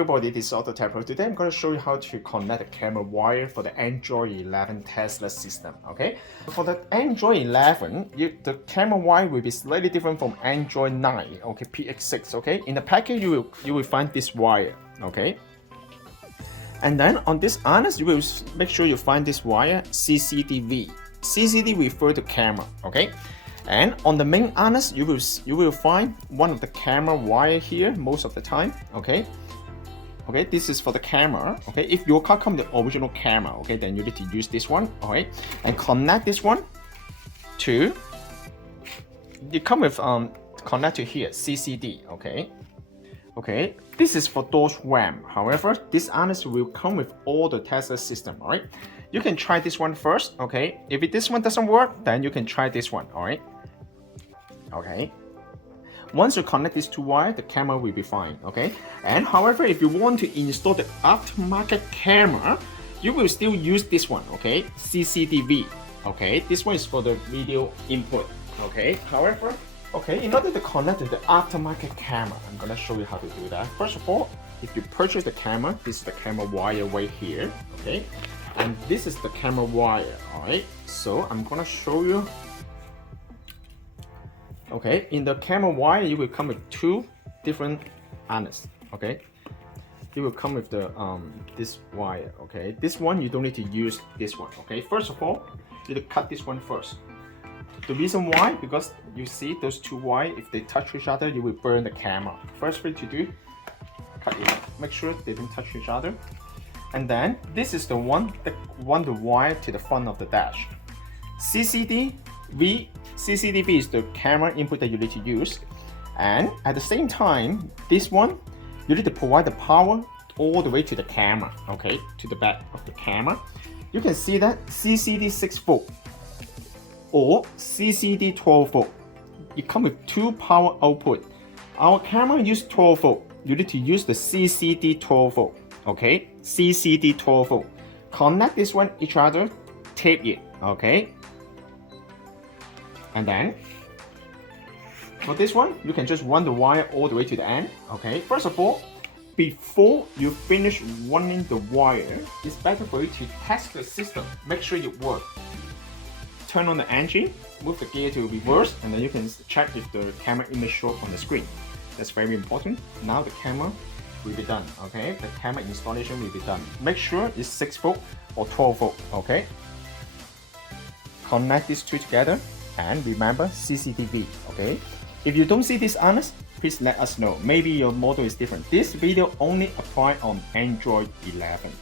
everybody, this is AutoTecPro. Today I'm going to show you how to connect the camera wire for the Android 11 Tesla system. Okay, for the Android 11, the camera wire will be slightly different from Android 9. Okay, PX6. Okay, in the package you will find this wire. Okay, and then on this harness you will make sure you find this wire CCDV. CCD refer to camera. Okay. And on the main harness, you will find one of the camera wire here most of the time. Okay, this is for the camera. Okay, if your car comes with the original camera, okay, then you need to use this one. Okay, and connect this one to. You come with connect to here CCD. Okay, this is for door RAM. However, this harness will come with all the Tesla system. All right. You can try this one first, okay? If this one doesn't work, then you can try this one, all right? Okay. Once you connect these two wires, the camera will be fine, okay? And however, if you want to install the aftermarket camera, you will still use this one, okay? CCDV, okay? This one is for the video input, okay? However, okay, in order to connect to the aftermarket camera, I'm gonna show you how to do that. First of all, if you purchase the camera, this is the camera wire right here, okay? And this is the camera wire, alright? So I'm gonna show you. Okay, in the camera wire, you will come with two different harness. Okay, it will come with the this wire. Okay, this one you don't need to use this one. Okay, first of all, you need to cut this one first. The reason why, because you see those two wires, if they touch each other, you will burn the camera. First thing to do, cut it. Make sure they don't touch each other. And then this is the one that the wire to the front of the dash. CCDV is the camera input that you need to use. And at the same time, this one, you need to provide the power all the way to the camera, okay, to the back of the camera. You can see that CCD 6 volt or CCD 12 volt. It comes with two power output. Our camera uses 12 volt. You need to use the CCD 12 volt. Okay, CCD 12 volt. Connect this one each other, tape it. Okay, and then for this one, you can just run the wire all the way to the end. Okay, first of all, before you finish running the wire, it's better for you to test the system. Make sure it works. Turn on the engine, move the gear to reverse, and then you can check if the camera image shows on the screen. That's very important. Now the camera will be done. Okay, the camera installation will be done. Make sure it's 6 volt or 12 volt. Okay, connect these two together and remember CCTV. Okay, if you don't see this harness, please let us know. Maybe your model is different. This video only apply on Android 11.